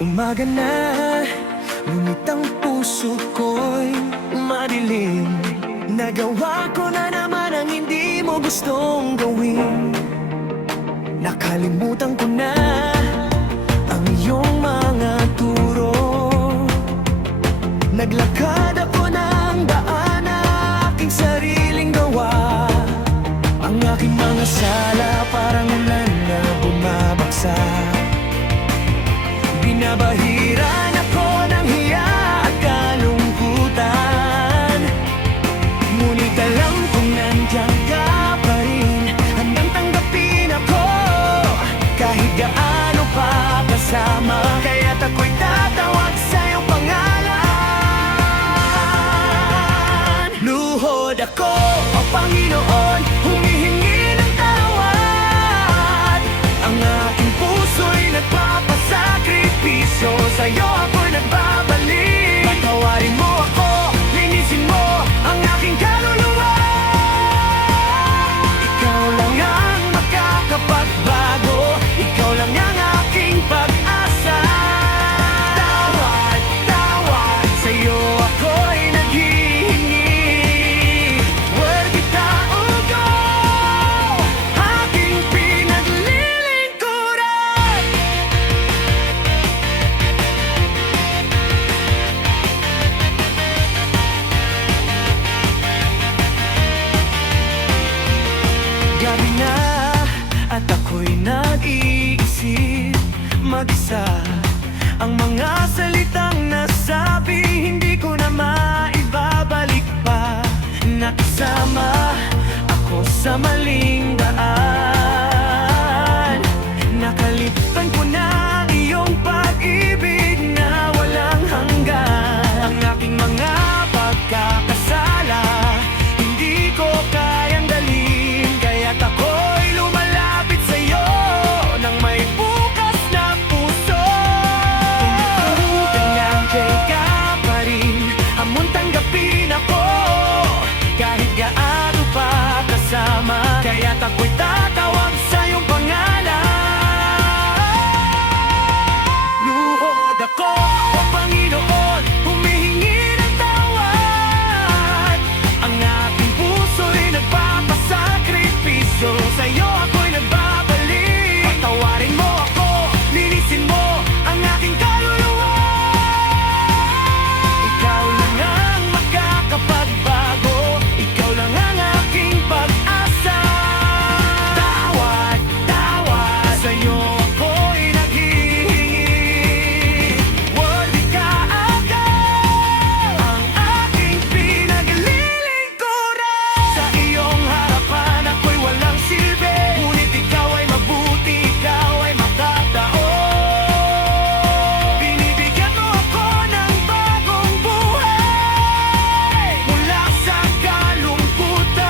Umaga na, ngunit ang puso ko'y madilim. Nagawa ko na naman ang hindi mo gustong gawin. Nakalimutan ko na ang iyong mga turo. Naglakad ako ng daan na aking sariling gawa. Ang aking mga sala parang ulan na bumabagsak. Binabahiran ako ng hiya at kalungkutan. Ngunit alam kong nandiyan ka pa rin, handang tanggapin ako kahit gaano pa kasama. Kaya't ako'y tatawag sa iyong pangalan. Luhod ako, o Panginoon, humihingi ng tawad. Ang aking puso'y nagpapasakripisyo, sa'yo ako'y nagbabalik. Patawarin mo ako, linisin mo ang aking kaluluwa. Ikaw lang ang makakapagbago, ikaw lang ang aking pag-asa. Tawad, tawad, sa'yo ako'y naghihingi. Worthy tao ko, aking pinaglilingkuran. Gabi na at ako'y nag-iisip mag-isa. Ang mga salitang nasabi hindi ko na maibabalik pa. Nakisama ako sa maling daan. Nakalimutan ko na ang iyong pag-ibig na walang hanggan. Ang aking mga pagkakasala hindi ko kayang dalhin, kaya't ako'y lumalapit sa'yo nang may bukas na puso. Kung nandiyan ka pa rin, hamon tanggapin ako kahit gaano pa kasama. Kaya't ako'y tatawag sa iyong pangalan. Luhod ako, o Panginoon, humihingi ng tawad. Ang aking puso'y nagpapasakripisyo, sa'yo ako'y nagbabalik. Patawarin mo ako, linisin mo ang aking kaluluwa. Ikaw lang ang makakapagbago, ikaw lang ang aking pag-asa. Tawad, tawad, sa'yo ako'y naghihingi. Worthy ka agad, ang aking pinaglilingkuran. Sa iyong harapan ako'y walang silbi, ngunit ikaw ay mabuti, ikaw ay makataon. Binibigyan mo ako ng bagong buhay mula sa kalungkutan.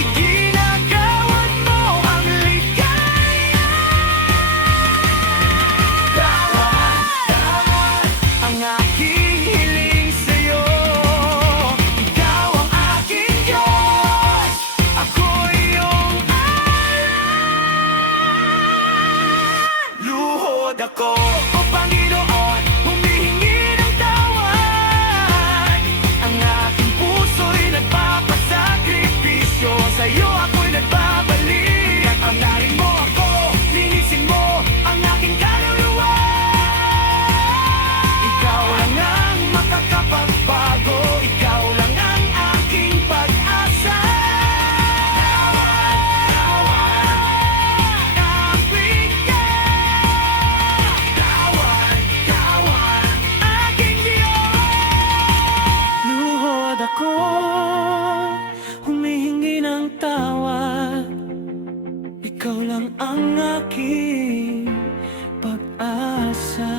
Iginagawan mo ang ligaya. Tawad, tawad, ang aking hiling sa'yo. Ikaw ang aking Diyos, ako iyong luhod ako, o Panginoon, humihingi ng tawad. Ang aking puso'y nagpapasakripisyo, sa'yo ako'y nagbabalik. Patawarin mo ako, linisin mo ang aking kaluluwa. Ikaw lang ang makakapagbago, ikaw lang ang aking pag-asa. Kapit ka, tawad, tawad, aking Diyos. Luhod ako, humihingi ng tawad. Ikaw lang ang aking pag-asa.